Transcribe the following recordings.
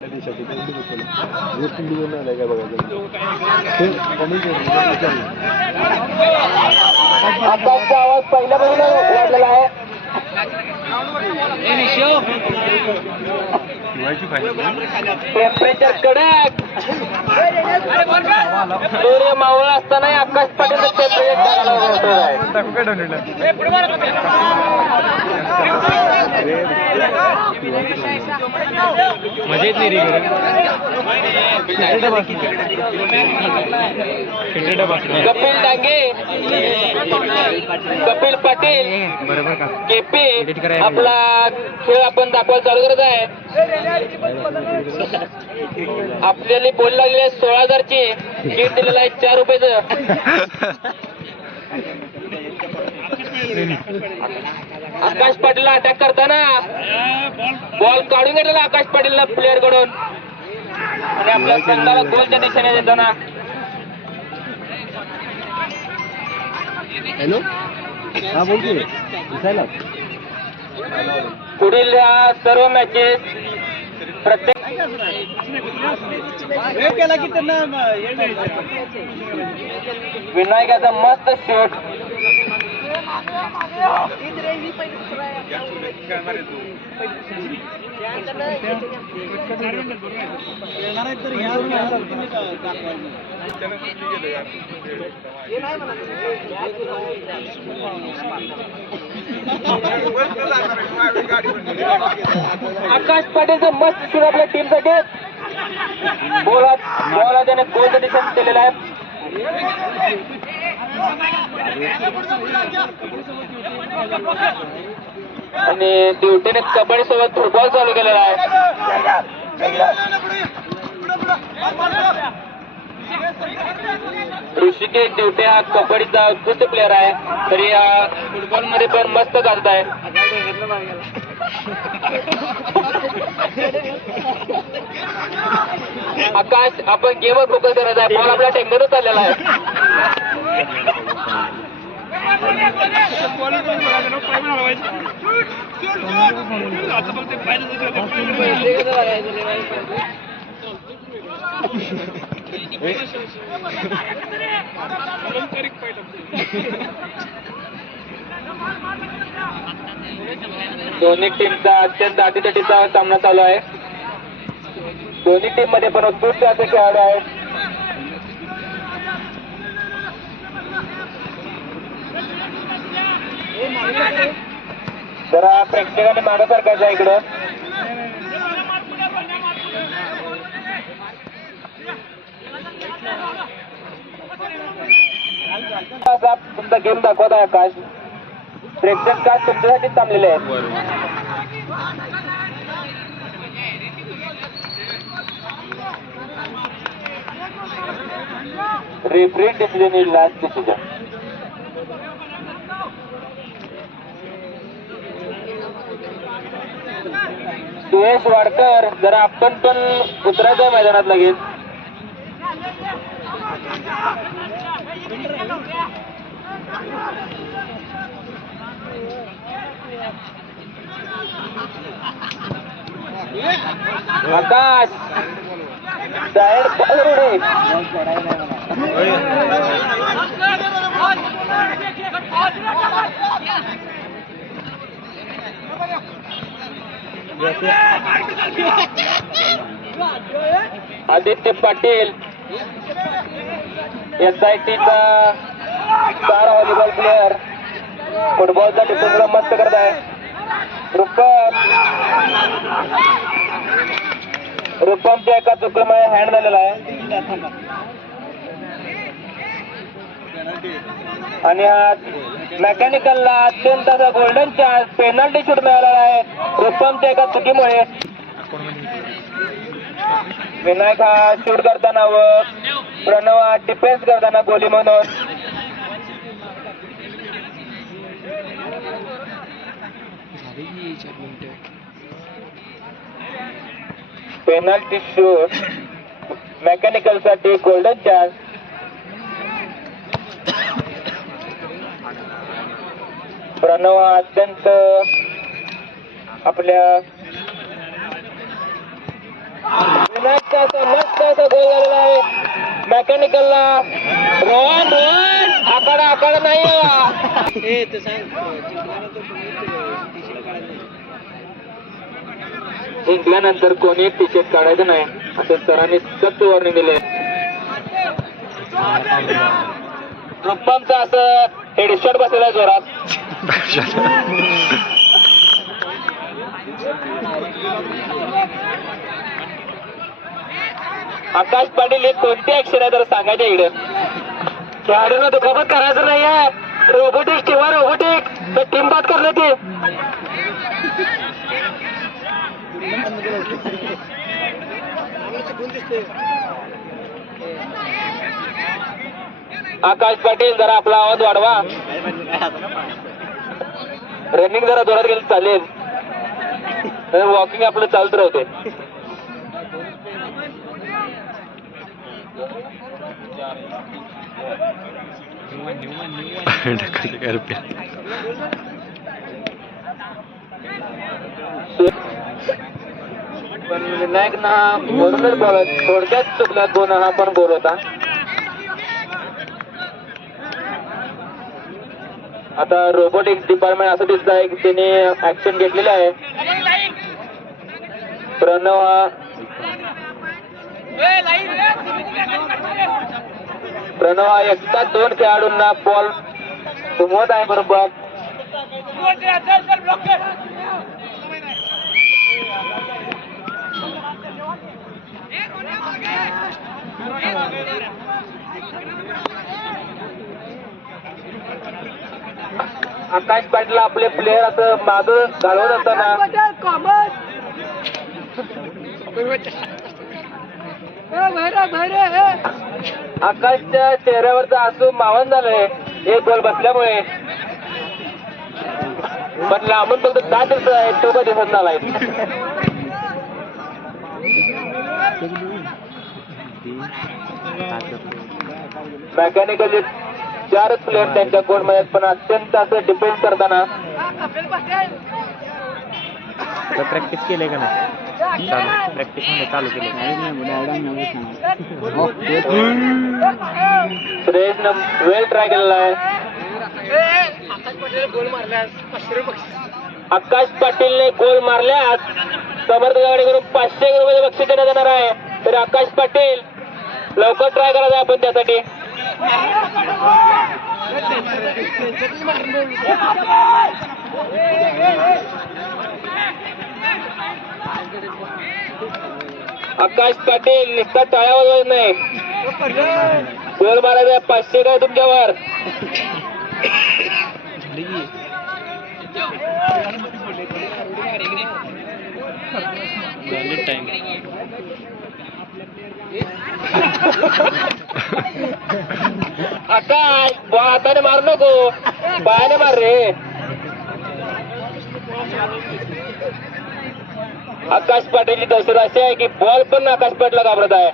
आकाशचा आवाज पहिल्या बाजूला वाढलेला आहे. टेम्परेचर कडक, सूर्य मावळ असताना आकाश पाटील टेम्परेचर मजा येत नाही रे कपिल डांगे, कपिल पाटील, केपी आपला खेळ आपण दाखवायला चालू करत आहे. आपल्याला बोल लागलेले 16,000ची किट दिलेला आहे 4 रुपयाचं. आकाश पाटीलला अटॅक करताना बॉल काढून घेतलेला आकाश पाटीलला प्लेअर कडून आणि आपल्या संघाला गोलच्या दिशेने देताना. हॅलो हा बोल की दिसायला पुढील ह्या सर्व मॅचेस प्रत्येक विनायकाचा मस्त शॉट. आकाश पाटीलचं मस्त शूट आपल्या टीमसाठी. बॉल त्याने गोलच्या दिशेने दिलेला आहे. आणि ड्युटीने कबड्डी सोबत फुटबॉल चालू केलेला आहे. ऋषिकेश ड्युटे हा कबड्डीचा उत्कृष्ट प्लेअर आहे, तरी हा फुटबॉल मध्ये पण मस्त गाजत आहे. आकाश आपण गेमवर फोकस करत आहे. बॉल आपल्या टेंगरच चाललेला आहे. दोन्ही टीमचा अत्यंत अटीतटीचा सामना चालू आहे. दोन्ही टीम मध्ये पण उत्कृष्ट असे खेळाडू आहेत. जरा प्रेक्षकांनी मागे सरकायचं इकडं. तुमचा गेम दाखवत आहे आकाश. प्रेक्षक का तुमच्यासाठी थांबलेले आहेत. Referee decision is last decision. Suyash Wadkar, जरा आपण पण उतरायचं मैदानात लगेच. आकाश साइड पकडून आदित्य पाटील SITचा स्टार व्हॉलीबॉल प्लेअर फुटबॉलचा डिफेन्सला मस्त करत आहे. रुपमच्या एका चुकीमुळे हँड झालेला आहे. आणि हा मेकॅनिकलला अत्यंत गोल्डन चान्स पेनल्टी शूट मिळालेला आहे रुपमच्या एका चुकीमुळे. विनायक हा शूट करताना व प्रणव हा डिफेन्स करताना गोली म्हणून. पेनल्टी शूट मेकॅनिकल साठी गोल्डन चान्स. प्रणव अत्यंत आपल्या सुंदर असा गोल झालेला आहे मेकॅनिकलला. रोहन आकडा नाही जिंकल्यानंतर कोणी एक टी शर्ट काढायचं नाही असं सरांनी सक्त वॉर्निंग दिले. रुपमचं असं हेडशॉट बसलेला जोरात. आकाश पाटील हे कोणती ऍक्शन आहे तर सांगायचं इकडे. खेळाडूंना दुखापत करायचं नाहीये. रोबोटिक किंवा रोबोटिक तर टीम बात करले ते. आकाश पाटील जरा आपला आवाज वाढवा. रनिंग जरा जोरात गेलं चालेल. वॉकिंग आपलं चालत राहते. पण विनायक ना बरोबर बोलत थोडक्यात चुकला. 2 हा पण गोल होता. आता रोबोटिक्स डिपार्टमेंट असं दिसत आहे की त्यांनी ऍक्शन घेतलेली आहे. प्रणव हा एकटा 2 खेळाडूंना बॉल घुमवत आहे बरोबर. आकाश पाटील आपले प्लेयर असं माग घालवत असताना आकाशच्या चेहऱ्यावरचं आसू मावन झालंय एक गोल बसल्यामुळे. पण लांबून फक्त 10 दिवस आहे तो कधी दिसत झालाय. मेकॅनिकली 4 प्लेयर त्यांच्या गोल मध्ये पण अत्यंत असं डिफेन्स करताना. प्रॅक्टिस केले का नाही? प्रॅक्टिस मध्ये चालू केले. सुरेश वेल ट्राय केलेला आहे. आकाश पाटीलने गोल मारल्यास समर्थकाकडे 500 रुपये बक्षीस देण्यात येणार आहे. तर आकाश पाटील लवकर ट्राय करायचा आपण त्यासाठी. आकाश पाटील नुसता टाळ्या वाजवत नाही. गोल मारायचा 500 काय तुमच्यावर. आकाश बॉल हाताने मारू नको पायाने मार रे. आकाश पाटीलची दहशत अशी आहे की बॉल पण आकाश पाटीलला घाबरत आहे.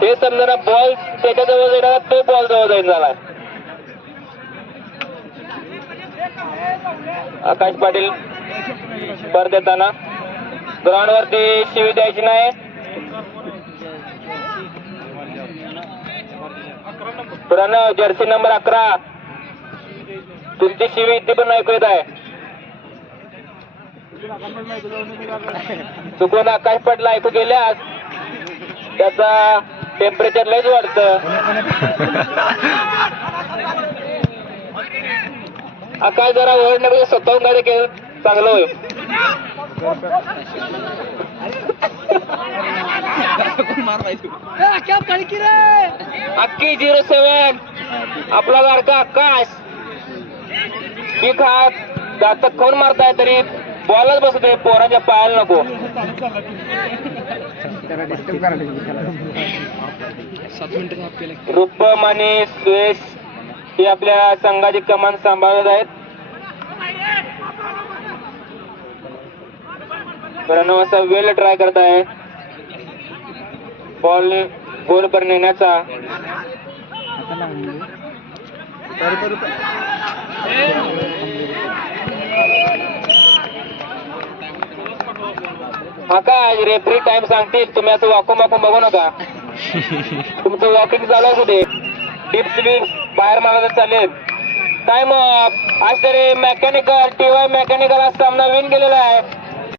हे समजा बॉल त्याच्याजवळ जाणार तो बॉल जवळ जाईन झाला. आकाश पाटील पर देताना ग्राउंड वरती शिवी द्यायची नाही. प्रणव जर्सी नंबर 11 तुमची शिवी इथे पण ऐकू येत आहे. चुकून आकाश पाटील ऐकू गेल्यास त्याचा टेम्परेचर लयच वाढतं. आकाश जरा ओरडण्यापेक्षा स्वतःहून काय केलं चांगलं होईल. अक्की 07 आपला लाडका आकाश की खा दात कोण मारताय तरी बॉलच बसत आहे. पोराच्या पायाला नको. रूपम आणि सुयश हे आपल्या संघाची कमान सांभाळत आहेत. प्रणव असा वेल ट्राय करत आहे बॉल गोल पर नेण्याचा. हा काय रेफरी टाइम सांगतील, तुम्ही असं वाकून बघू नका. तुमचं वॉकिंग चालू असू दे, डिप्स बिप्स बाहेर मला तर चालेल. टाइम आज तरी मेकॅनिकल टीवाय मेकॅनिकल आज सामना विन केलेला आहे.